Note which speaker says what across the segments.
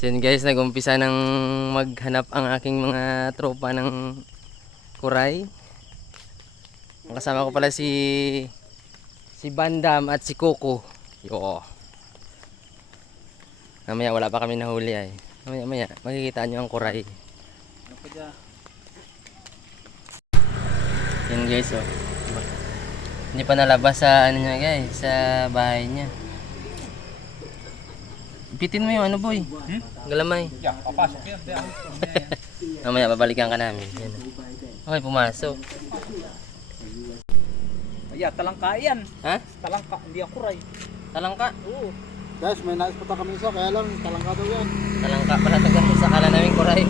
Speaker 1: So yun guys, nag-umpisa ng maghanap ang aking mga tropa ng kuray. Kasama ko pala si si Bandam at si Coco. Yo. Mamaya wala pa kami nahuli ay. Mamaya maya makikita nyo ang kuray. Yan guys oh. Hindi pa nalabas sa ano niya guys, sa bahay niya. Ipitin mo yung ano boy. Hmm? Galamay.
Speaker 2: Yeah, papasok yan.
Speaker 1: Mamaya babalikan ka namin. Yan. Okay, pumasok.
Speaker 2: Yeah, talangka yan.
Speaker 1: Ha?
Speaker 2: Talangka, hindi ako ray.
Speaker 1: Talangka.
Speaker 2: Oo.
Speaker 3: Guys, may nais pa kami isa, kaya lang talangka daw yan.
Speaker 1: Talangka pala taga sa kala namin kuray.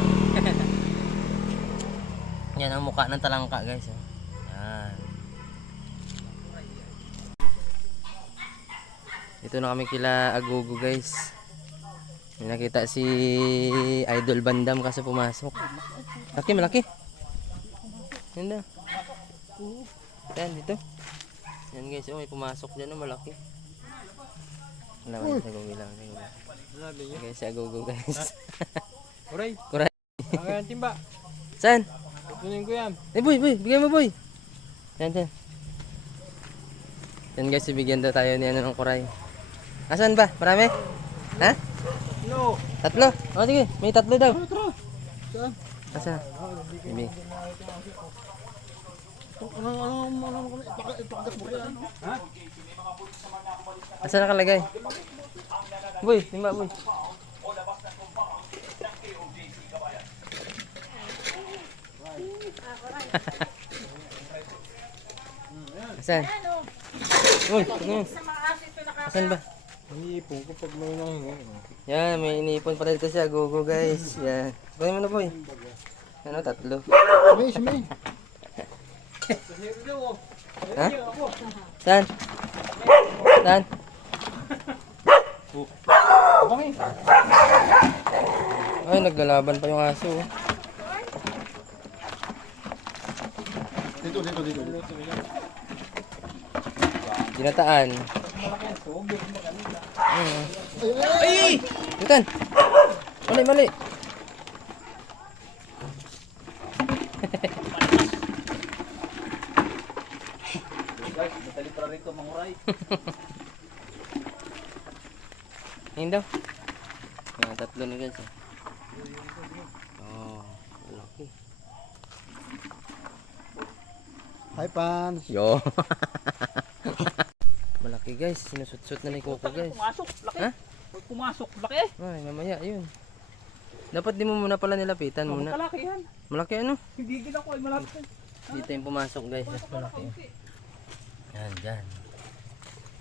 Speaker 1: Yan ang mukha ng talangka guys. Oh. Yan. Ito na kami kila Agogo guys. May nakita si Idol Bandam kasi pumasok. Laki, malaki. Yan na. Yan, dito. Yan guys, oh, may pumasok dyan na malaki. Wala, wala, sa Agogo lang.
Speaker 2: Sabi niya.
Speaker 1: Guys, si Agogo guys.
Speaker 2: Kuray.
Speaker 1: Kuray.
Speaker 2: Ang timba.
Speaker 1: Saan?
Speaker 2: Kunin ko yan.
Speaker 1: Eh, boy, boy, bigyan mo, boy. Yan, yan. Yan guys, ibigyan daw tayo ni ano ng kuray. Asan ba? Marami? Ha?
Speaker 2: No.
Speaker 1: Tatlo? O, sige. May tatlo daw.
Speaker 3: Tara, Saan? Kaya, ano?
Speaker 1: Asan nakalagay? Boy, lima, boy. Asan? Uy, ano? Asan ba?
Speaker 3: Iniipon ko pag may nahinga.
Speaker 1: Yan, may iniipon pa dito siya. Go, go guys. Yan. Mo na boy. Ano, tatlo.
Speaker 3: May, May.
Speaker 1: Ha? Saan? Saan? Ay, naglalaban pa yung aso.
Speaker 3: Dito, dito, dito. dito.
Speaker 1: Ginataan.
Speaker 3: Ay,
Speaker 1: Yutan! Mali, mali.
Speaker 2: Guys, matali para rito manguray.
Speaker 1: Ayun daw. Yan, tatlo na guys. Oh, laki.
Speaker 3: Hi, Pans.
Speaker 1: Yo. Malaki guys. Sinusut-sut na ni Coco guys.
Speaker 2: Pumasok, laki.
Speaker 1: Ha?
Speaker 2: Pumasok, laki.
Speaker 1: Ay, mamaya, yun. Dapat di mo muna pala nilapitan
Speaker 2: Ano
Speaker 1: muna.
Speaker 2: kalaki yan.
Speaker 1: Malaki ano?
Speaker 2: Higigil ako ay malapit.
Speaker 1: Dito yung pumasok guys. Mas malaki. Yan, dyan.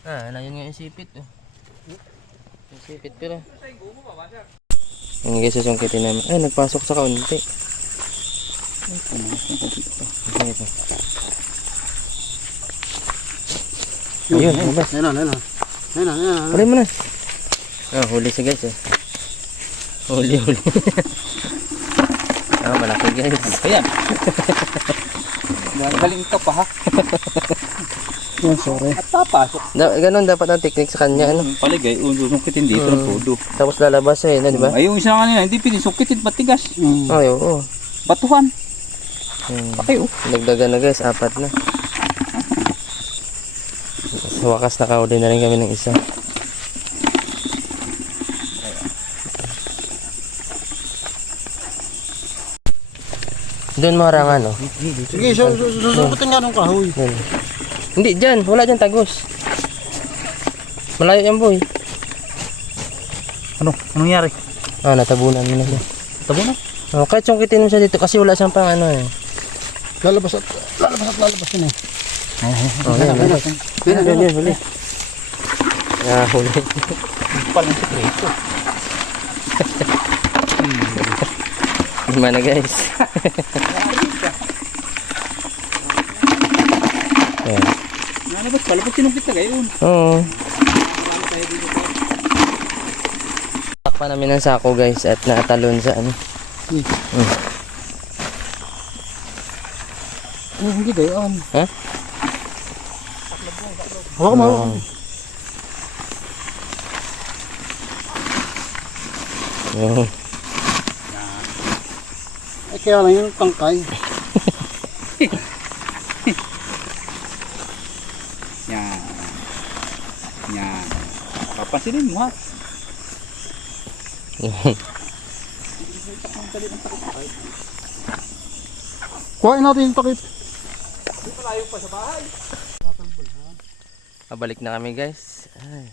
Speaker 1: Ah, na yun nga yung sipit oh. Yung sipit pero. Yan guys, susungkitin namin. Ay, nagpasok sa kaunti. Ay, ito. Ayun, labas.
Speaker 3: Ayun na, ayun na. Ayun na, ayun na.
Speaker 1: Huli mo na. Ah, huli si guys eh. Huli, huli. ah, malaki guys.
Speaker 2: Ayan. Galing ka pa ha.
Speaker 3: Yan, sorry.
Speaker 2: At papasok.
Speaker 1: Da, ganun dapat ang technique sa kanya, ano?
Speaker 2: Paligay, unukitin dito ng todo.
Speaker 1: Tapos lalabas eh, no, di ba?
Speaker 2: Ay, yung isa kanina, hindi pinisukitin, matigas.
Speaker 3: Mm.
Speaker 1: Ay, oo.
Speaker 2: Batuhan.
Speaker 1: Hmm.
Speaker 2: Ayo.
Speaker 1: Nagdagan na guys, apat na. Sa wakas nakahuli na rin kami ng isa. Doon marangan, no?
Speaker 3: Sige, su- su- susukutin nga ng kahoy.
Speaker 1: Doon. Hindi, dyan. Wala dyan, tagos. Malayo yan, boy.
Speaker 2: Ano? Anong nangyari?
Speaker 1: Ah, natabunan mo na siya.
Speaker 2: Tabo na.
Speaker 1: Oh, kahit sungkitin mo siya dito kasi wala siyang pang ano eh.
Speaker 3: Lalabas at lalabas at lalabas yun eh.
Speaker 1: Oh, yan, yan. Yan, yan, yan, huli. Ah, huli.
Speaker 2: Palang sekreto.
Speaker 1: Lima na guys. Ayan.
Speaker 2: Nalabas pala, ba't sinungkit na gayon?
Speaker 1: Oo. Takpan namin ng sako guys at naatalon sa ano.
Speaker 3: Ano, hindi gayon.
Speaker 1: Ha?
Speaker 3: Hawak mo, hawak mo.
Speaker 1: Oo. Oo.
Speaker 3: Eh kaya lang yung tangkay.
Speaker 2: Yan. Yan. Papansinin mo ha.
Speaker 3: Kuhain natin yung takip.
Speaker 1: Pabalik na kami guys. Ay.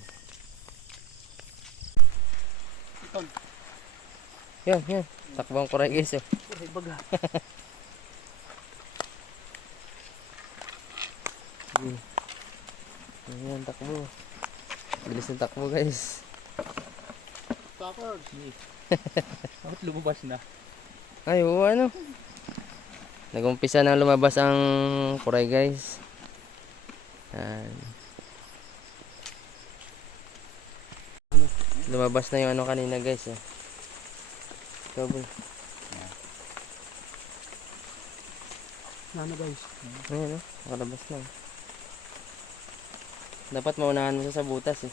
Speaker 1: Yan, yan. Takbang kuray guys. Oh. Hmm. Ayan, takbo. Bilis ng takbo guys.
Speaker 2: Bakit lumabas na?
Speaker 1: Ay, oo, ano. Nagumpisa na lumabas ang kuray guys. Yan. Lumabas na yung ano kanina guys. Oh. Double.
Speaker 3: Nano guys.
Speaker 1: Ayan, oh. Nakalabas na. oh. Dapat maunahan mo siya sa butas eh.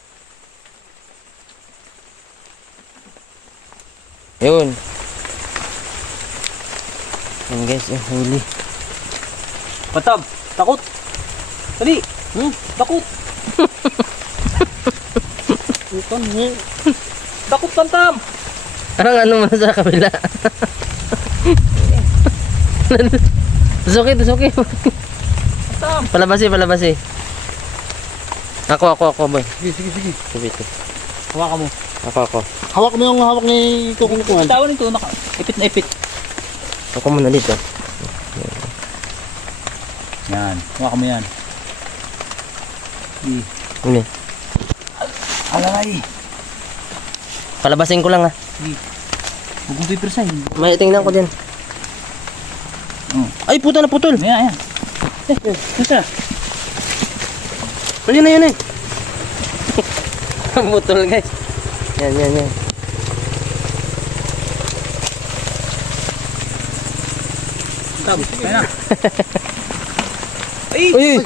Speaker 1: Yun. Yan guys, yung huli.
Speaker 2: Patab! Takot! Dali!
Speaker 1: Hmm?
Speaker 2: Takot!
Speaker 3: Ito ni.
Speaker 2: Takot tantam!
Speaker 1: Parang ano man sa kabila. Susuki, susuki.
Speaker 2: Tantam!
Speaker 1: Palabasi, palabasi. Ako, ako, ako, boy.
Speaker 3: Sige, sige, sige.
Speaker 1: Sige, sige.
Speaker 2: Hawakan mo.
Speaker 1: Ako, ako.
Speaker 3: Hawak mo yung hawak ni kukunikuan.
Speaker 2: Tawan nito, naka, ipit na ipit.
Speaker 1: Ako muna dito.
Speaker 2: Yan. Hawakan mo yan. Di.
Speaker 1: Hindi.
Speaker 2: Alay!
Speaker 1: Palabasin ko lang ah.
Speaker 2: Huwag mong pipersahin.
Speaker 1: May tingnan ko din.
Speaker 2: Oh.
Speaker 1: Ay, puta na putol.
Speaker 2: Ayan, ayan. Eh, eh, nasa?
Speaker 1: Ayun na, yun na. putol guys. Yan, yan, yan.
Speaker 2: Tab, ayan na. Ay!
Speaker 1: Uy!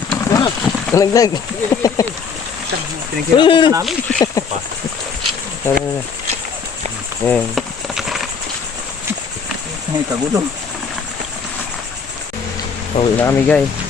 Speaker 1: Nalagdag.
Speaker 2: Pinaghirapan namin.
Speaker 1: Tara, tara. Ayan.
Speaker 2: Ay, kagulo.
Speaker 1: Pauwi na kami guys.